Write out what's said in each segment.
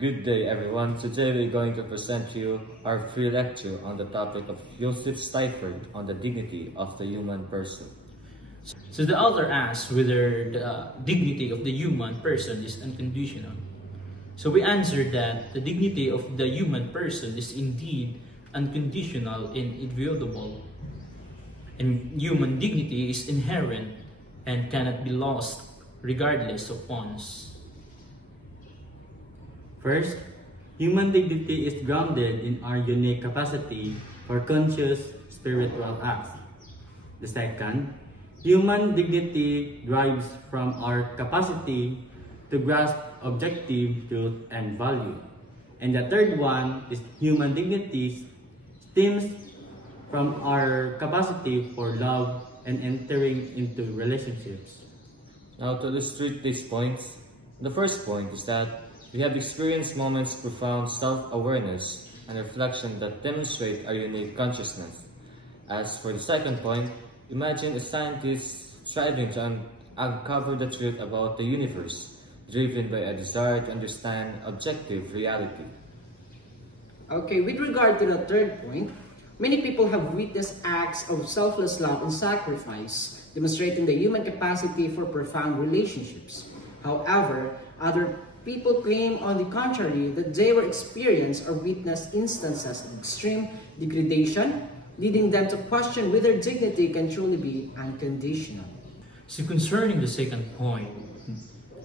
Good day everyone. Today we're going to present you our free lecture on the topic of Joseph Stifford on the dignity of the human person. So the author asks whether the dignity of the human person is unconditional. So we answered that the dignity of the human person is indeed unconditional and inviolable. And human dignity is inherent and cannot be lost regardless of one's. First, human dignity is grounded in our unique capacity for conscious spiritual acts. The second, human dignity derives from our capacity to grasp objective truth and value. And the third one is human dignity stems from our capacity for love and entering into relationships. Now to illustrate these points, the first point is that we have experienced moments of profound self-awareness and reflection that demonstrate our unique consciousness. As for the second point, imagine a scientist striving to uncover the truth about the universe, driven by a desire to understand objective reality. Okay, with regard to the third point, many people have witnessed acts of selfless love and sacrifice, demonstrating the human capacity for profound relationships. However, other people claim on the contrary that they were experienced or witnessed instances of extreme degradation, leading them to question whether dignity can truly be unconditional. So concerning the second point,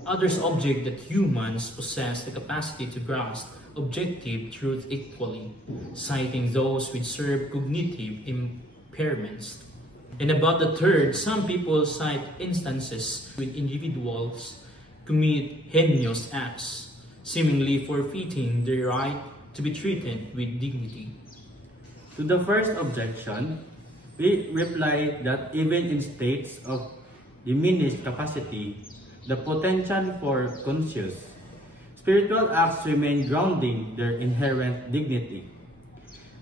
others object that humans possess the capacity to grasp objective truth equally, citing those with severe cognitive impairments. And about the third, some people cite instances with individuals commit heinous acts, seemingly forfeiting their right to be treated with dignity. To the first objection, we reply that even in states of diminished capacity, the potential for conscious spiritual acts remain grounding their inherent dignity.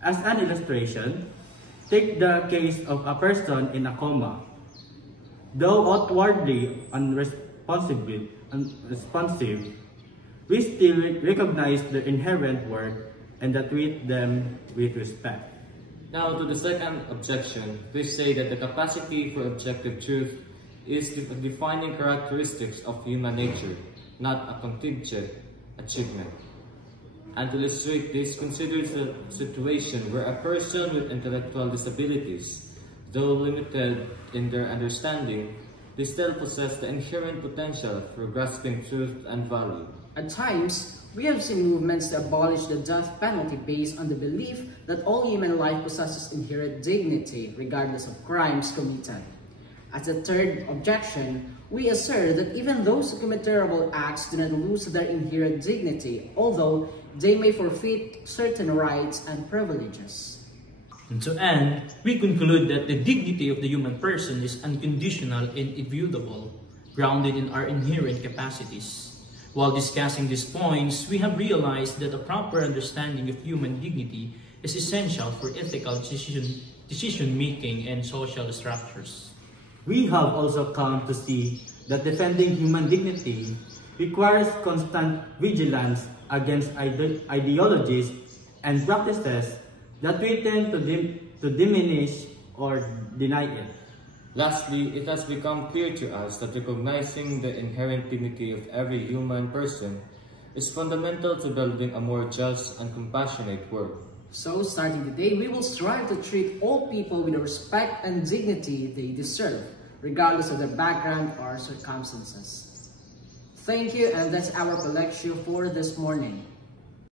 As an illustration, take the case of a person in a coma. Though outwardly unresponsive, we still recognize their inherent worth and treat them with respect. Now to the second objection, we say that the capacity for objective truth is the defining characteristics of human nature, not a contingent achievement. And to illustrate this, consider the situation where a person with intellectual disabilities, though limited in their understanding, they still possess the inherent potential for grasping truth and value. At times, we have seen movements to abolish the death penalty based on the belief that all human life possesses inherent dignity regardless of crimes committed. As a third objection, we assert that even those who commit terrible acts do not lose their inherent dignity, although they may forfeit certain rights and privileges. And to end, we conclude that the dignity of the human person is unconditional and immutable, grounded in our inherent capacities. While discussing these points, we have realized that a proper understanding of human dignity is essential for ethical decision-making and social structures. We have also come to see that defending human dignity requires constant vigilance against ideologies and practices that we tend to diminish or deny it. Lastly, it has become clear to us that recognizing the inherent dignity of every human person is fundamental to building a more just and compassionate world. So, starting today, we will strive to treat all people with the respect and dignity they deserve, regardless of their background or circumstances. Thank you, and that's our lecture for this morning.